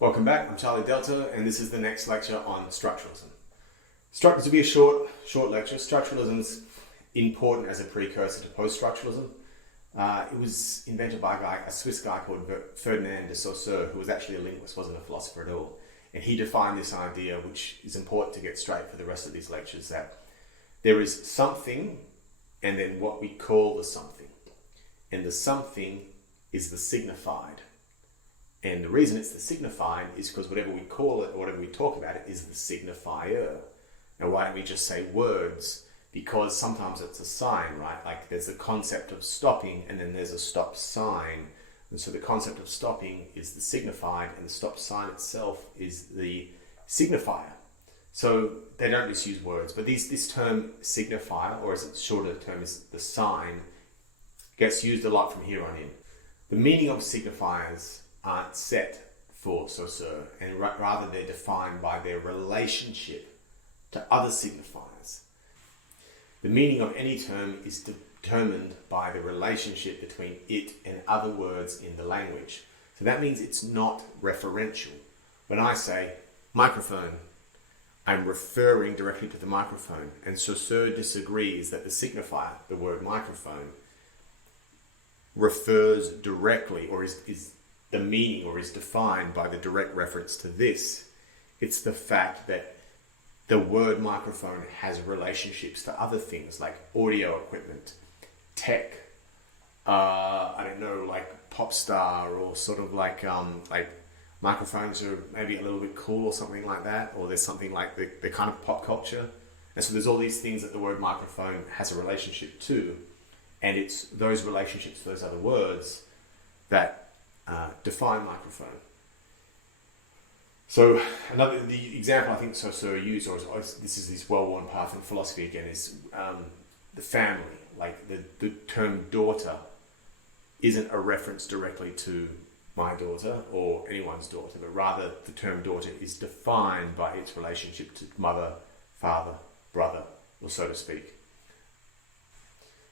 Welcome back, I'm Charlie Delta, and this is the next lecture on structuralism. This will be a short lecture. Structuralism is important as a precursor to post-structuralism. It was invented by a Swiss guy called Ferdinand de Saussure, who was actually a linguist, wasn't a philosopher at all. And he defined this idea, which is important to get straight for the rest of these lectures, that there is something and then what we call the something. And the something is the signified. And the reason it's the signified is because whatever we call it or whatever we talk about it is the signifier. Now, why don't we just say words? Because sometimes it's a sign, right? Like there's a concept of stopping and then there's a stop sign. And so the concept of stopping is the signified and the stop sign itself is the signifier. So they don't just use words, but this term signifier, or as it's shorter term is the sign, gets used a lot from here on in. The meaning of signifiers aren't set for Saussure, and rather they're defined by their relationship to other signifiers. The meaning of any term is determined by the relationship between it and other words in the language. So that means it's not referential. When I say microphone, I'm referring directly to the microphone, and Saussure disagrees that the signifier, the word microphone, refers directly or is the meaning or is defined by the direct reference to this. It's the fact that the word microphone has relationships to other things like audio equipment, tech, like pop star, or sort of like microphones are maybe a little bit cool or something like that, or there's something like the kind of pop culture. And so there's all these things that the word microphone has a relationship to, and it's those relationships to those other words that define microphone. So the example I think Saussure used, or this is this well-worn path in philosophy again, is the family. Like the term daughter isn't a reference directly to my daughter or anyone's daughter, but rather the term daughter is defined by its relationship to mother, father, brother, or so to speak.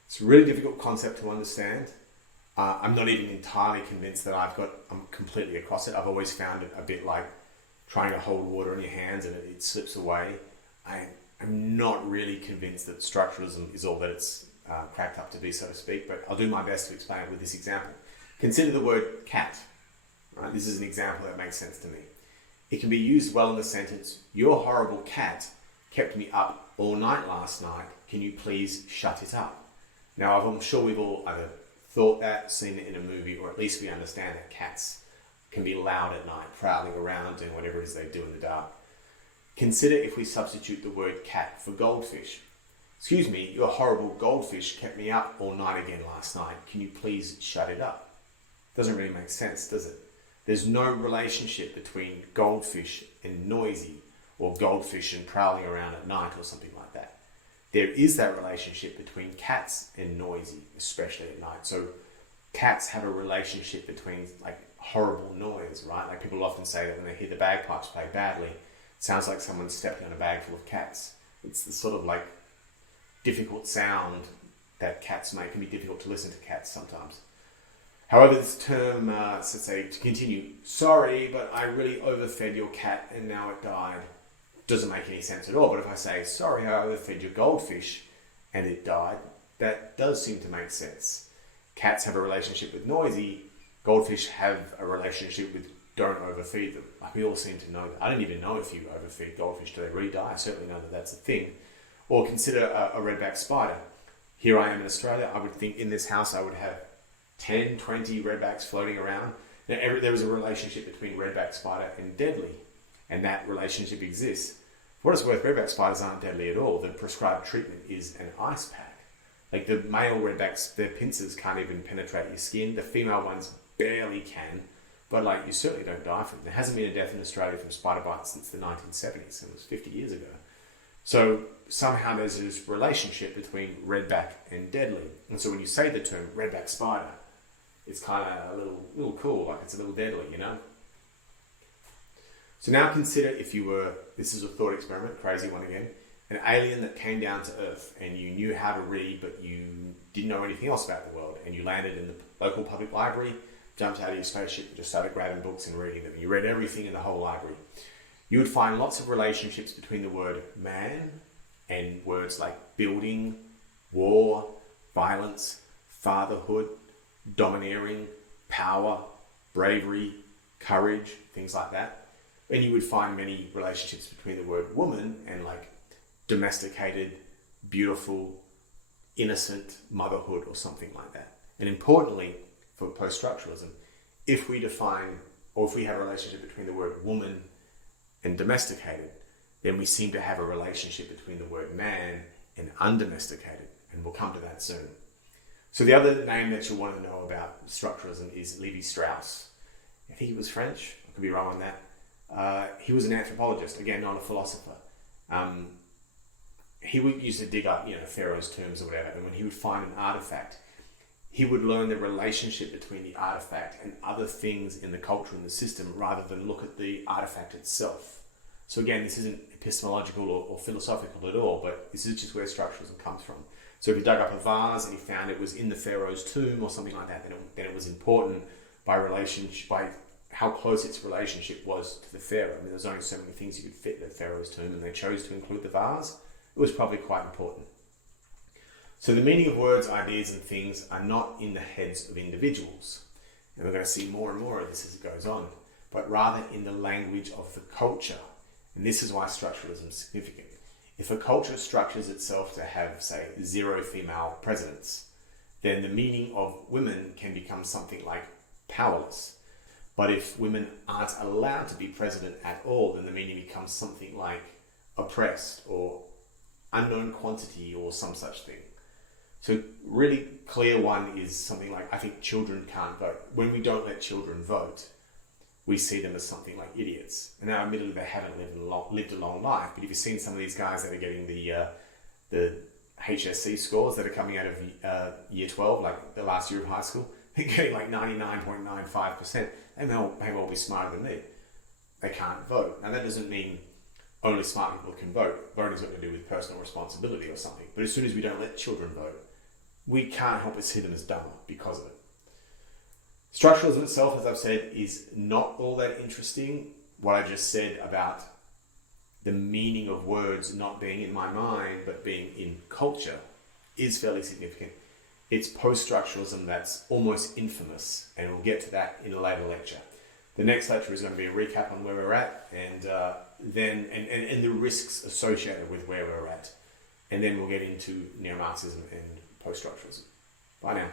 It's a really difficult concept to understand. I'm not even entirely convinced that I'm completely across it. I've always found it a bit like trying to hold water in your hands and it slips away. I'm not really convinced that structuralism is all that it's cracked up to be, so to speak, but I'll do my best to explain it with this example. Consider the word cat. Right? This is an example that makes sense to me. It can be used well in the sentence, "Your horrible cat kept me up all night last night. Can you please shut it up?" Now, I'm sure we've all either thought that, seen it in a movie, or at least we understand that cats can be loud at night, prowling around doing whatever it is they do in the dark. Consider if we substitute the word cat for goldfish. "Excuse me, your horrible goldfish kept me up all night again last night. Can you please shut it up?" Doesn't really make sense, does it? There's no relationship between goldfish and noisy, or goldfish and prowling around at night, or something like that. There is that relationship between cats and noisy, especially at night. So cats have a relationship between like horrible noise, right? Like people often say that when they hear the bagpipes play badly, it sounds like someone's stepping on a bag full of cats. It's the sort of like difficult sound that cats make. It can be difficult to listen to cats sometimes. However, this term, let's say to continue, "Sorry, but I really overfed your cat and now it died," doesn't make any sense at all. But if I say, "Sorry, I overfed your goldfish and it died," that does seem to make sense. Cats have a relationship with noisy. Goldfish have a relationship with don't overfeed them. Like we all seem to know that. I don't even know if you overfeed goldfish, do they re-die? I certainly know that that's a thing. Or consider a redback spider. Here I am in Australia. I would think in this house I would have 10, 20 redbacks floating around. Now, there is a relationship between redback spider and deadly, and that relationship exists. For what it's worth, redback spiders aren't deadly at all. The prescribed treatment is an ice pack. Like the male redbacks, their pincers can't even penetrate your skin. The female ones barely can, but like you certainly don't die from it. There hasn't been a death in Australia from spider bites since the 1970s, and it was 50 years ago. So somehow there's this relationship between redback and deadly. And so when you say the term redback spider, it's kind of a little cool, like it's a little deadly, you know? So now consider if you were, this is a thought experiment, crazy one again, an alien that came down to Earth and you knew how to read but you didn't know anything else about the world, and you landed in the local public library, jumped out of your spaceship and just started grabbing books and reading them. You read everything in the whole library. You would find lots of relationships between the word man and words like building, war, violence, fatherhood, domineering, power, bravery, courage, things like that. And you would find many relationships between the word woman and like domesticated, beautiful, innocent motherhood or something like that. And importantly, for post-structuralism, if we define, or if we have a relationship between the word woman and domesticated, then we seem to have a relationship between the word man and undomesticated. And we'll come to that soon. So the other name that you'll want to know about structuralism is Strauss. I think he was French. I could be wrong on that. He was an anthropologist, again, not a philosopher. He would used to dig up, Pharaoh's tombs or whatever, and when he would find an artifact, he would learn the relationship between the artifact and other things in the culture and the system rather than look at the artifact itself. So again, this isn't epistemological or philosophical at all, but this is just where structuralism comes from. So if he dug up a vase and he found it was in the Pharaoh's tomb or something like that, then it was important by how close its relationship was to the Pharaoh. I mean, there's only so many things you could fit in the Pharaoh's tomb, and they chose to include the vase. It was probably quite important. So the meaning of words, ideas, and things are not in the heads of individuals. And we're going to see more and more of this as it goes on, but rather in the language of the culture. And this is why structuralism is significant. If a culture structures itself to have, say, 0 female presidents, then the meaning of women can become something like powerless. But if women aren't allowed to be president at all, then the meaning becomes something like oppressed or unknown quantity or some such thing. So really clear one is something like, I think children can't vote. When we don't let children vote, we see them as something like idiots. And now admittedly they haven't lived a long life, but if you've seen some of these guys that are getting the HSC scores that are coming out of year 12, like the last year of high school, they're getting like 99.95%. They may well be smarter than me. They can't vote. Now that doesn't mean only smart people can vote. Voting's got to do with personal responsibility or something. But as soon as we don't let children vote, we can't help but see them as dumb because of it. Structuralism itself, as I've said, is not all that interesting. What I just said about the meaning of words not being in my mind but being in culture is fairly significant. It's post-structuralism that's almost infamous, and we'll get to that in a later lecture. The next lecture is going to be a recap on where we're at and the risks associated with where we're at. And then we'll get into neo-Marxism and post-structuralism. Bye now.